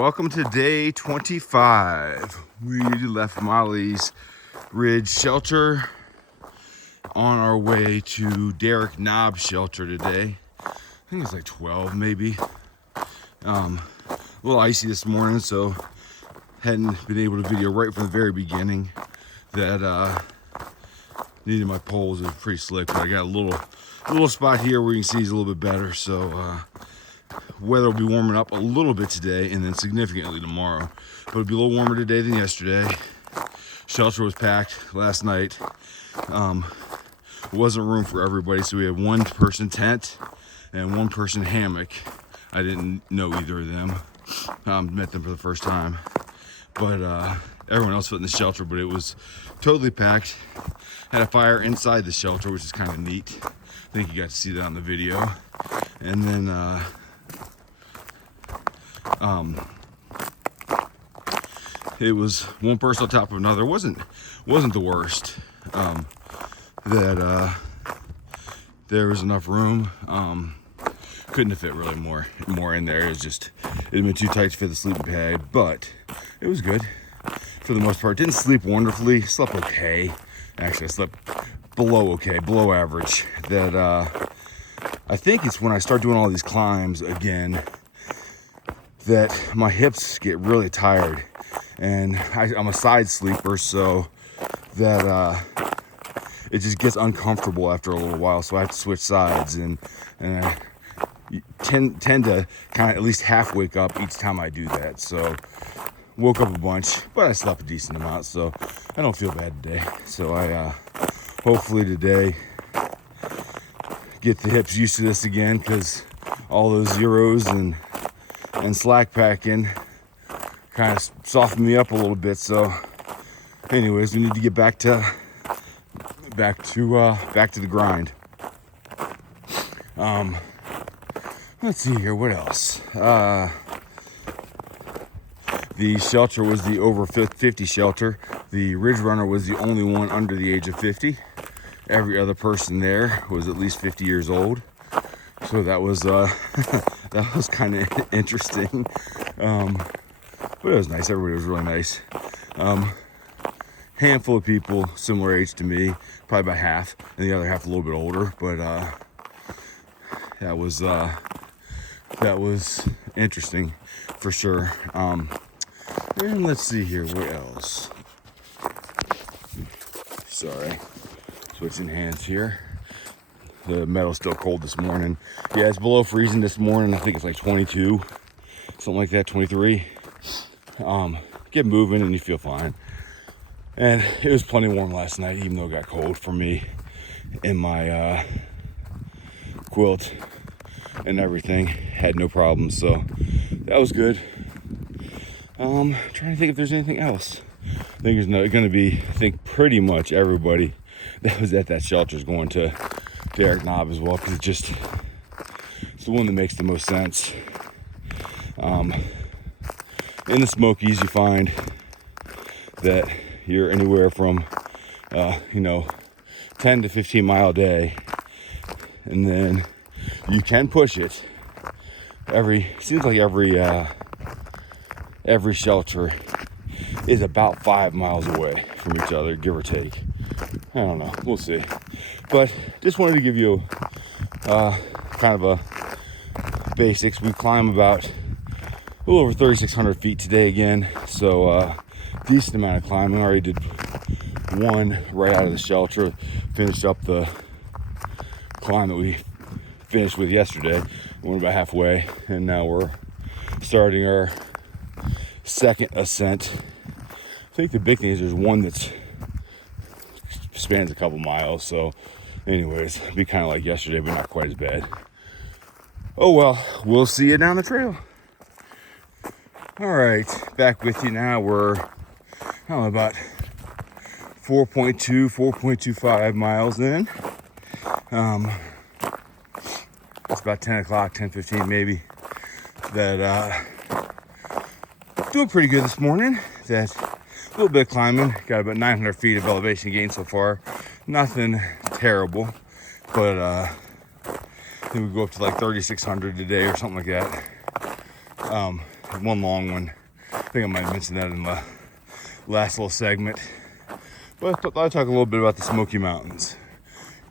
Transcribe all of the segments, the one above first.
welcome to day 25. We left Molly's Ridge shelter on our way to Derrick Knob shelter today. I think it's like 12 maybe. A little icy this morning, so hadn't been able to video right from the very beginning. That needed my poles. It was pretty slick, but I got a little spot here where you can see it's a little bit better. So weather will be warming up a little bit today and then significantly tomorrow, but it'll be a little warmer today than yesterday. Shelter was packed last night. Wasn't room for everybody, so we had one person tent and one person hammock. I didn't know either of them. Met them for the first time, but everyone else fit in the shelter, but it was totally packed. Had a fire inside the shelter, which is kind of neat. I think you got to see that on the video. And then it was one person on top of another. Wasn't the worst. There was enough room. Couldn't have fit really more in there. It'd been too tight to fit the sleeping bag, but it was good for the most part. Didn't sleep wonderfully. Slept okay. Actually, I slept below average. That I think it's when I start doing all these climbs again that my hips get really tired, and I'm a side sleeper, so that it just gets uncomfortable after a little while. So I have to switch sides, and I tend to kind of at least half wake up each time I do that. So woke up a bunch, but I slept a decent amount, so I don't feel bad today. So I hopefully today get the hips used to this again, because all those zeros and slack packing kind of softened me up a little bit. So anyways, we need to get back to the grind. Let's see here, what else? The shelter was the over 50 shelter. The Ridge Runner was the only one under the age of 50. Every other person there was at least 50 years old. So that was that was kind of interesting. But it was nice. Everybody was really nice. Handful of people similar age to me, probably about half, and the other half a little bit older. But that was interesting for sure. And let's see here, what else? Sorry, switching hands here. The metal's still cold this morning. Yeah, it's below freezing this morning. I think it's like 22, something like that, 23. Get moving and you feel fine. And it was plenty warm last night, even though it got cold for me in my quilt and everything. Had no problems, so that was good. Trying to think if there's anything else. I think there's going to be, pretty much everybody that was at that shelter is going to Derrick Knob as well, because it's the one that makes the most sense. In the Smokies, you find that you're anywhere from 10 to 15 mile a day, and then you can push it. Seems like every shelter is about 5 miles away from each other, give or take. I don't know, we'll see. But just wanted to give you kind of a basics. We climb about a little over 3,600 feet today again, so decent amount of climbing. Already did one right out of the shelter, finished up the climb that we finished with yesterday. We went about halfway, and now we're starting our second ascent. I think the big thing is there's one that spans a couple miles, so anyways, it'd be kind of like yesterday, but not quite as bad. Oh well, we'll see you down the trail. All right, back with you now. We're about 4.25 miles in. It's about 10 o'clock, 10:15 maybe. That doing pretty good this morning. That a little bit of climbing. Got about 900 feet of elevation gain so far. Nothing terrible, but I think we go up to like 3,600 today or something like that. one long one. I think I might have mentioned that in the last little segment. But I'll talk a little bit about the Smoky Mountains.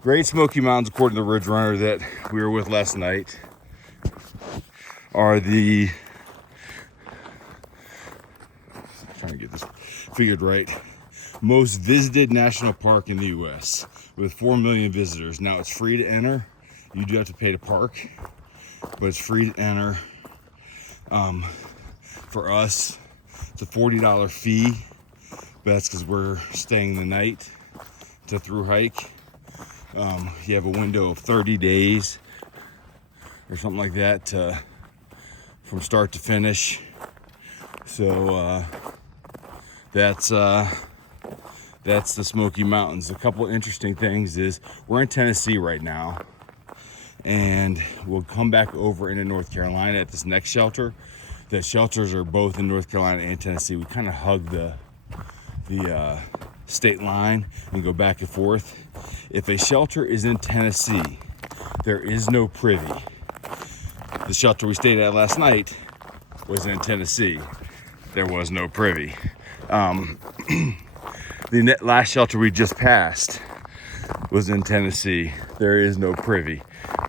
Great Smoky Mountains, according to the Ridge Runner that we were with last night, are the, trying to get this figured right, most visited national park in the U.S. with 4 million visitors. Now it's free to enter. You do have to pay to park, but it's free to enter. For us, it's a $40 fee. But that's because we're staying the night to thru hike. You have a window of 30 days or something like that from start to finish. So that's the Smoky Mountains. A couple interesting things is we're in Tennessee right now, and we'll come back over into North Carolina at this next shelter. The shelters are both in North Carolina and Tennessee. We kind of hug the state line and go back and forth. If a shelter is in Tennessee, there is no privy. The shelter we stayed at last night was in Tennessee. There was no privy. The last shelter we just passed was in Tennessee. There is no privy.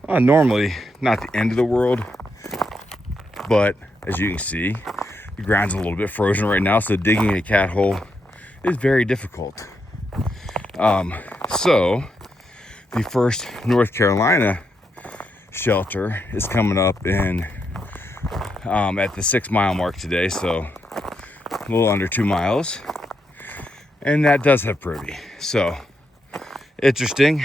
Normally, not the end of the world, but as you can see, the ground's a little bit frozen right now, so digging a cat hole is very difficult. So the first North Carolina shelter is coming up in at the 6 mile mark today, so a little under 2 miles, and that does have privy. So interesting.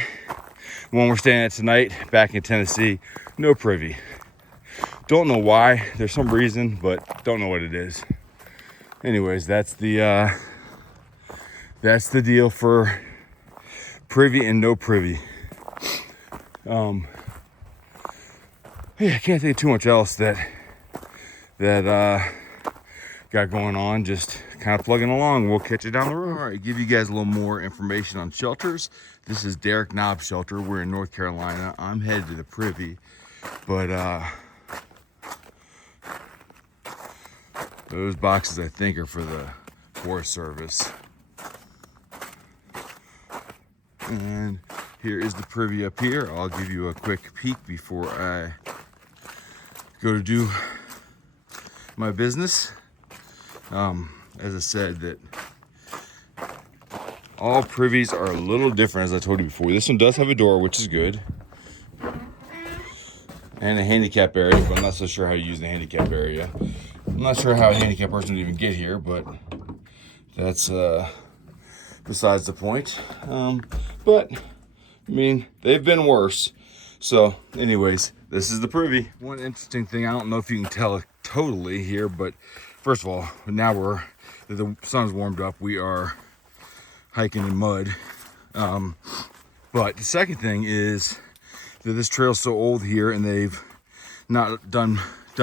One we're staying at tonight back in Tennessee, no privy. Don't know why. There's some reason, but don't know what it is. Anyways, that's the deal for privy and no privy. Yeah, I can't think of too much else that got going on. Just kind of plugging along. We'll catch you down the road. All right, give you guys a little more information on shelters. This is Derek Knobb's shelter. We're in North Carolina. I'm headed to the privy, but those boxes I think are for the Forest Service. And here is the privy up here. I'll give you a quick peek before I go to do my business. As I said, that all privies are a little different, as I told you before. This one does have a door, which is good, and a handicap area, but I'm not so sure how to use the handicap area. I'm not sure how a handicapped person would even get here, but that's besides the point. But I mean, they've been worse. So anyways, this is the privy. One interesting thing, I don't know if you can tell totally here, but first of all, now the sun's warmed up, we are hiking in mud. But the second thing is that this trail's so old here, and they've not done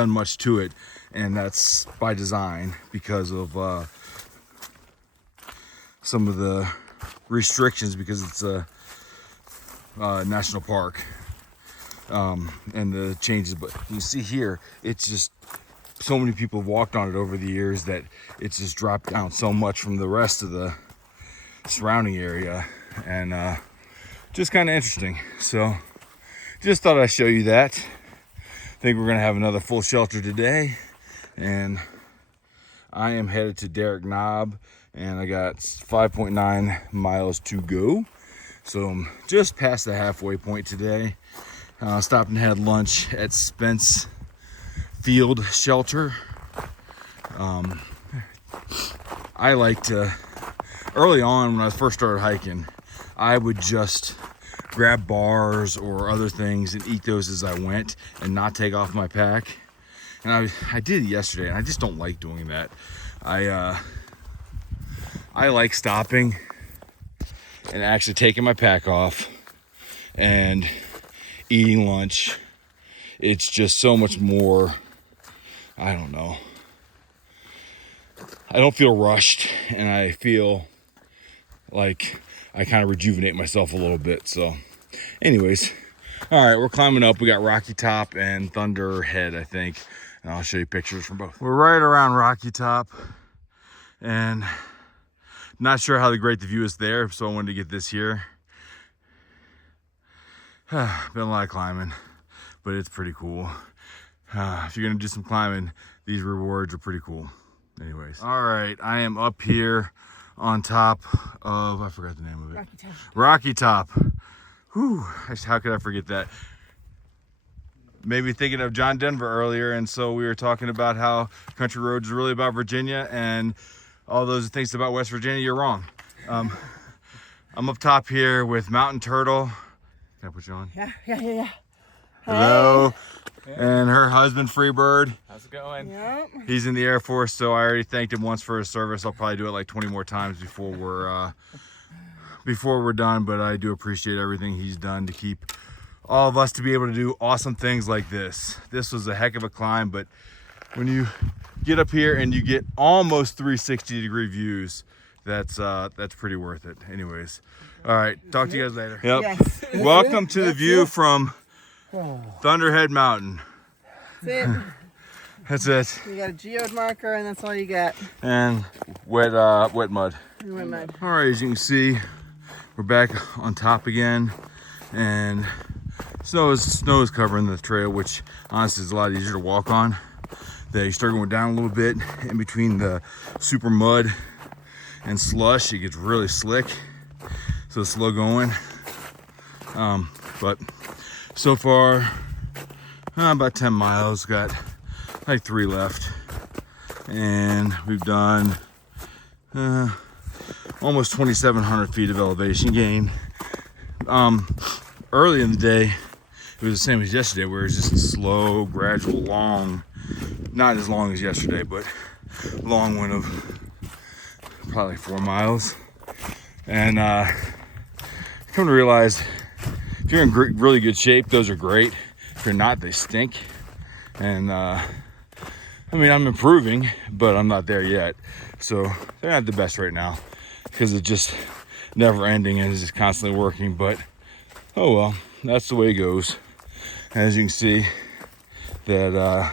much to it, and that's by design because of some of the restrictions, because it's a national park, and the changes. But you see here, it's just so many people have walked on it over the years that it's just dropped down so much from the rest of the surrounding area, and just kind of interesting. So just thought I'd show you that. I think we're gonna have another full shelter today, and I am headed to Derek Knob, and I got 5.9 miles to go. So I'm just past the halfway point today. Stopped and had lunch at Spence Field Shelter. I like to, early on when I first started hiking, I would just grab bars or other things and eat those as I went and not take off my pack. And I did it yesterday, and I just don't like doing that. I like stopping and actually taking my pack off and eating lunch. It's just so much more, I don't know. I don't feel rushed, and I feel like I kind of rejuvenate myself a little bit. So anyways, All right, we're climbing up. We got Rocky Top and Thunder Head, I think. And I'll show you pictures from both. We're right around Rocky Top, and not sure how great the view is there, so I wanted to get this here. Been a lot of climbing, but it's pretty cool. If you're gonna do some climbing, these rewards are pretty cool. Anyways, all right, I am up here on top of, I forgot the name of it. Rocky Top. Whew, how could I forget that? Maybe thinking of John Denver earlier, and so we were talking about how country roads are really about Virginia, and all those things about West Virginia. You're wrong. I'm up top here with Mountain Turtle. Can I put you on? Yeah. Hello. Hey. And her husband, Freebird. How's it going? Yep. He's in the Air Force, so I already thanked him once for his service. I'll probably do it like 20 more times before we're done, but I do appreciate everything he's done to keep all of us to be able to do awesome things like this. This was a heck of a climb, but when you get up here and you get almost 360-degree views, that's pretty worth it. Anyways, all right, talk to you guys later. Yep. Yes. Welcome to the view from Thunderhead Mountain. That's it. That's it. You got a geode marker, and that's all you got. And wet mud. Wet mud. All right, as you can see, we're back on top again, and snow is covering the trail, which honestly is a lot easier to walk on. Then you start going down a little bit in between the super mud and slush. It gets really slick, so it's slow going. But so far, about 10 miles. Got like 3 left, and we've done almost 2,700 feet of elevation gain. Early in the day, it was the same as yesterday, where it's just a slow, gradual, long, not as long as yesterday, but long one of probably 4 miles. And come to realize, if you're in really good shape, those are great. If you're not, they stink. And I mean, I'm improving, but I'm not there yet. So they're not the best right now, because it's just never ending and it's just constantly working. But oh well, that's the way it goes. As you can see, that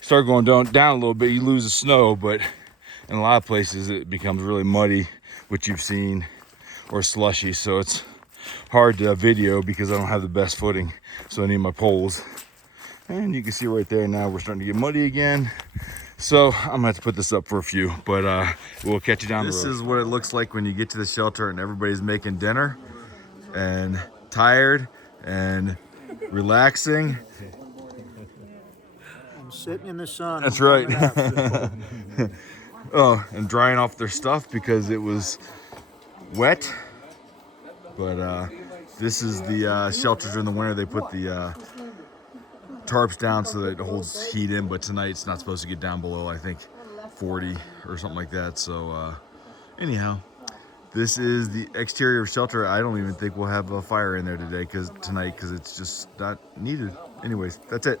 start going down a little bit, you lose the snow, but in a lot of places it becomes really muddy, which you've seen, or slushy. So it's hard to video because I don't have the best footing, so I need my poles. And you can see right there now we're starting to get muddy again. So I'm gonna have to put this up for a few, but we'll catch you down the road. This is what it looks like when you get to the shelter and everybody's making dinner and tired and relaxing. I'm sitting in the sun. That's right. Oh, and drying off their stuff because it was wet. But this is the shelter during the winter. They put the tarps down so that it holds heat in, but tonight it's not supposed to get down below, I think, 40 or something like that. So anyhow, this is the exterior of shelter. I don't even think we'll have a fire in there tonight because it's just not needed. Anyways, that's it.